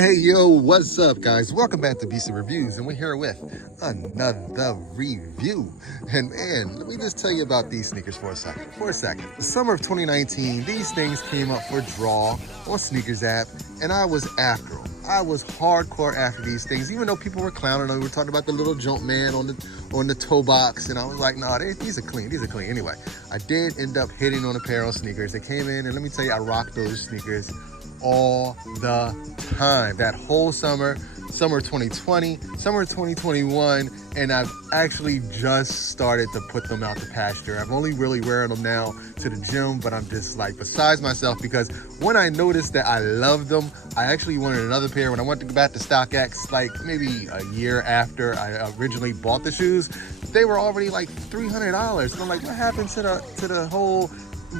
Hey yo, what's up guys? Welcome back to BC Reviews, and we're here with another review. And man, let me just tell you about these sneakers for a second. The summer of 2019, these things came up for draw on Sneakers app, and I was after them. I was hardcore after these things, even though people were clowning on me. We were talking about the little jump man on the toe box, and I was like, nah, these are clean. Anyway, I did end up hitting on a pair of sneakers. They came in, and let me tell you, I rocked those sneakers all the time. That whole summer 2020, summer 2021, and I've actually just started to put them out to pasture. I'm only really wearing them now to the gym, but I'm just like besides myself, because when I noticed that I loved them, I actually wanted another pair. When I went to go back to StockX, like maybe a year after I originally bought the shoes, they were already like $300. And I'm like, what happened to the whole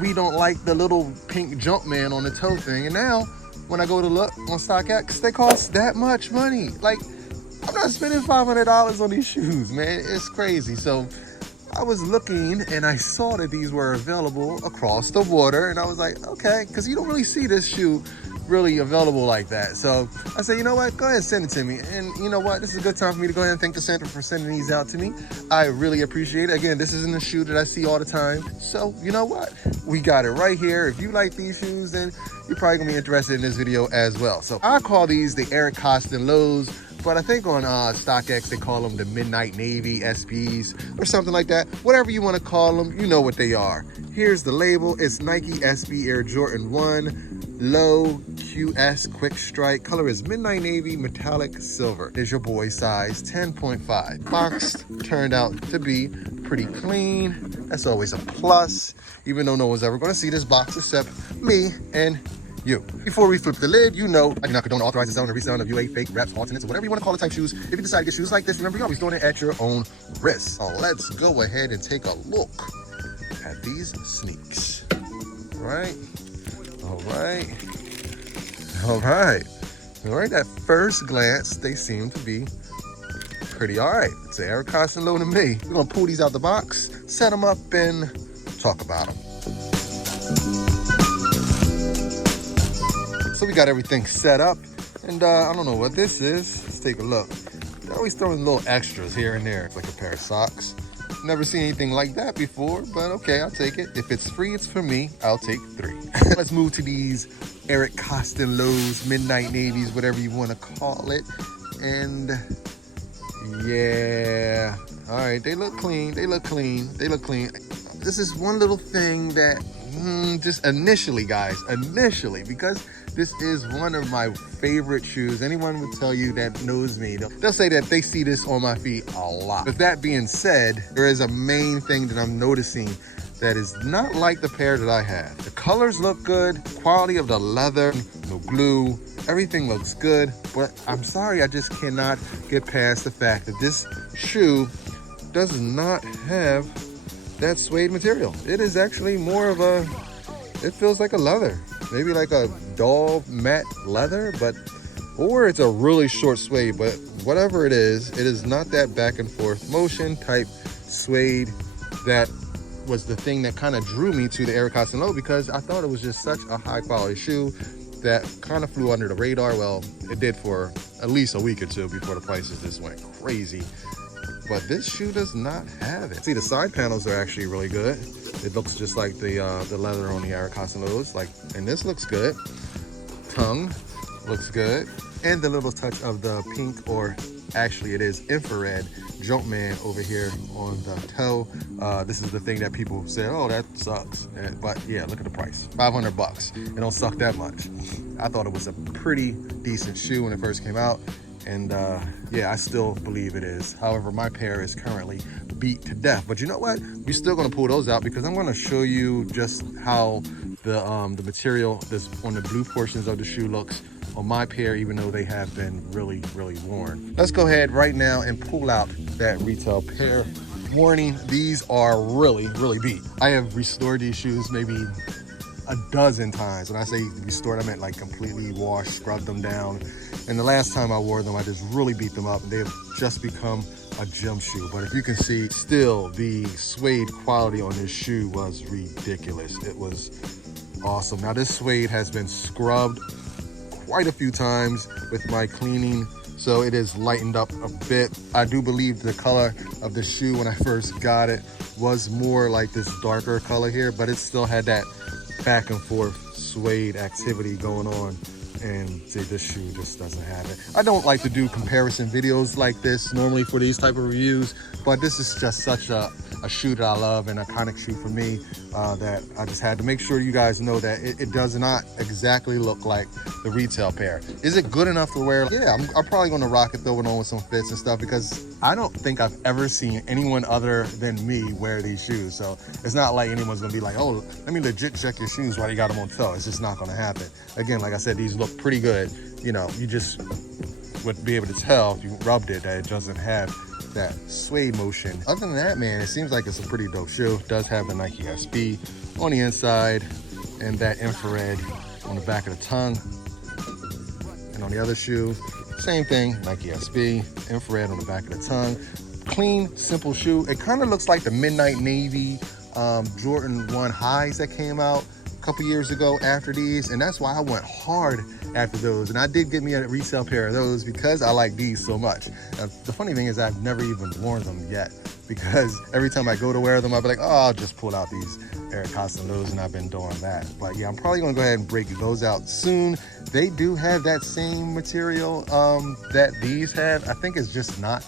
we don't like the little pink jump man on the toe thing? And now when I go to look on StockX, they cost that much money. Like, I'm not spending $500 on these shoes, man. It's crazy. So I was looking and I saw that these were available across the water, and I was like, okay, because you don't really see this shoe really available like that. So I said, you know what, go ahead and send it to me. And you know what, this is a good time for me to go ahead and thank the center for sending these out to me. I really appreciate it. Again, this isn't a shoe that I see all the time, so you know what, we got it right here. If you like these shoes, then you're probably gonna be interested in this video as well. So I call these the Eric Koston lows, but I think on StockX they call them the Midnight Navy SBs or something like that. Whatever you want to call them, you know what they are. Here's the label. It's Nike SB Air Jordan 1 Low QS Quick Strike. Color is Midnight Navy Metallic Silver. Is your boy size 10.5. Box turned out to be pretty clean. That's always a plus, even though no one's ever going to see this box except me and you. Before we flip the lid, you know I do not condone, authorize the selling or reselling of UA fake reps, alternates, or whatever you want to call the type shoes. If you decide to get shoes like this, remember you're always doing it at your own risk. So let's go ahead and take a look at these sneaks. All right. At first glance, they seem to be pretty all right. It's an Eric Koston low to me. We're gonna pull these out the box, set them up, and talk about them. So we got everything set up, and I don't know what this is. Let's take a look. They're always throwing little extras here and there. It's like a pair of socks. Never seen anything like that before, but okay, I'll take it. If it's free, it's for me. I'll take 3. Let's move to these Eric Koston lows, Midnight Navies, whatever you want to call it. And yeah, all right, they look clean. This is one little thing that just initially, because this is one of my favorite shoes. Anyone would tell you that knows me, they'll say that they see this on my feet a lot. With that being said, there is a main thing that I'm noticing that is not like the pair that I had. The colors look good, quality of the leather, no glue, everything looks good, but I'm sorry, I just cannot get past the fact that this shoe does not have that suede material. It is actually more of a, it feels like a leather, maybe like a dull matte leather, or it's a really short suede, but whatever it is not that back and forth motion type suede that was the thing that kind of drew me to the Eric Koston low, because I thought it was just such a high quality shoe that kind of flew under the radar. Well, it did for at least a week or two before the prices just went crazy. But this shoe does not have it. See, the side panels are actually really good. It looks just like the leather on the Eric Koston lows, and this looks good. Tongue looks good. And the little touch of the pink, or actually it is infrared Jumpman over here on the toe. This is the thing that people say, oh, that sucks. But yeah, look at the price, $500. It don't suck that much. I thought it was a pretty decent shoe when it first came out. And yeah, I still believe it is. However, my pair is currently beat to death. But you know what? We're still gonna pull those out, because I'm gonna show you just how the material that's on the blue portions of the shoe looks on my pair, even though they have been really worn. Let's go ahead right now and pull out that retail pair. Warning, these are really beat. I have restored these shoes maybe a dozen times. When I say restored, I meant like completely washed, scrubbed them down. And the last time I wore them, I just really beat them up, and they have just become a gym shoe. But if you can see, still the suede quality on this shoe was ridiculous. It was awesome. Now this suede has been scrubbed quite a few times with my cleaning, so it is lightened up a bit. I do believe the color of the shoe when I first got it was more like this darker color here, but it still had that back and forth suede activity going on. And see, this shoe just doesn't have it. I don't like to do comparison videos like this normally for these type of reviews, but this is just such a shoe that I love, an iconic shoe for me, that I just had to make sure you guys know that it does not exactly look like the retail pair. Is it good enough to wear? Yeah, I'm probably gonna rock it, throw it on with some fits and stuff, because I don't think I've ever seen anyone other than me wear these shoes. So it's not like anyone's gonna be like, oh, let me legit check your shoes while you got them on toe. It's just not gonna happen. Again, like I said, these look pretty good. You know, you just would be able to tell if you rubbed it that it doesn't have that sway motion. Other than that, man, it seems like it's a pretty dope shoe. It does have the Nike SB on the inside and that infrared on the back of the tongue. And on the other shoe, same thing, Nike SB, infrared on the back of the tongue. Clean, simple shoe. It kind of looks like the Midnight Navy Jordan 1 highs that came out a couple years ago after these, and that's why I went hard after those. And I did get me a resale pair of those because I like these so much. The funny thing is I've never even worn them yet, because every time I go to wear them, I'll be like, oh, I'll just pull out these Eric Koston lows, and I've been doing that. But yeah, I'm probably gonna go ahead and break those out soon. They do have that same material that these have. I think it's just not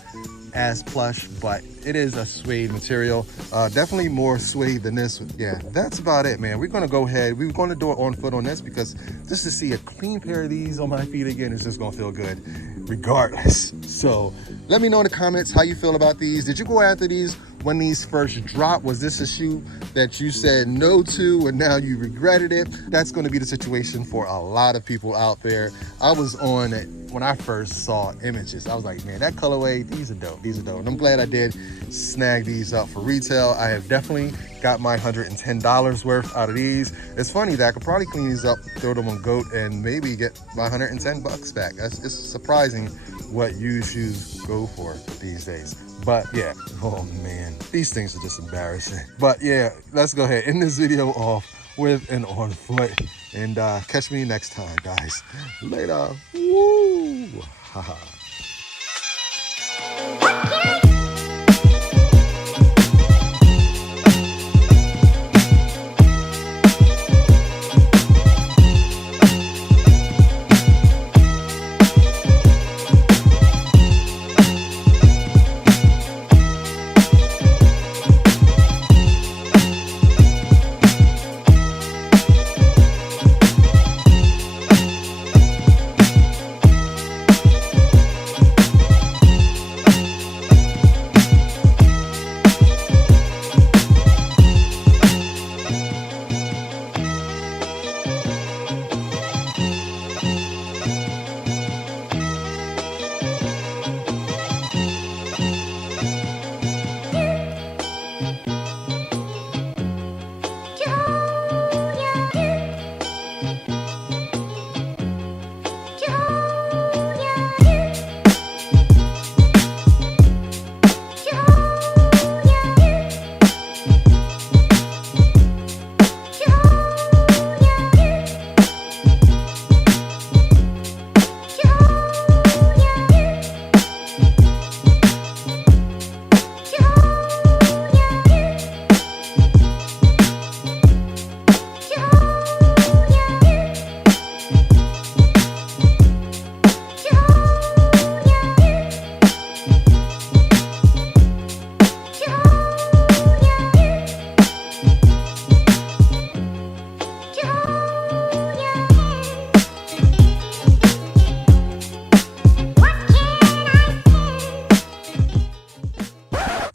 as plush, but it is a suede material. Definitely more suede than this. Yeah, that's about it, man. We're gonna go ahead. We're gonna do it on foot on this, because just to see a clean pair of these on my feet again is just gonna feel good regardless. So let me know in the comments how you feel about these. Did you go after these when these first dropped? Was this a shoe that you said no to and now you regretted it? That's going to be the situation for a lot of people out there. I was on it when I first saw images. I was like, man, that colorway, these are dope. These are dope. And I'm glad I did snag these up for retail. I have definitely got my $110 worth out of these. It's funny that I could probably clean these up, throw them on GOAT, and maybe get my 110 bucks back. It's surprising what used shoes go for these days. But yeah, oh man, these things are just embarrassing. But yeah, let's go ahead, end this video off with an on foot, and catch me next time, guys. Later. Woo! Haha.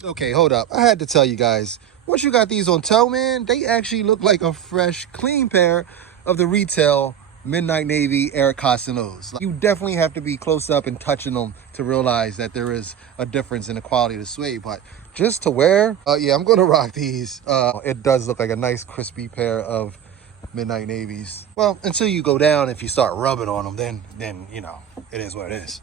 Okay, hold up. I had to tell you guys, once you got these on toe, man, they actually look like a fresh, clean pair of the retail Midnight Navy Eric Koston lows. You definitely have to be close up and touching them to realize that there is a difference in the quality of the suede. But just to wear, yeah, I'm going to rock these. It does look like a nice, crispy pair of Midnight Navies. Well, until you go down, if you start rubbing on them, then you know, it is what it is.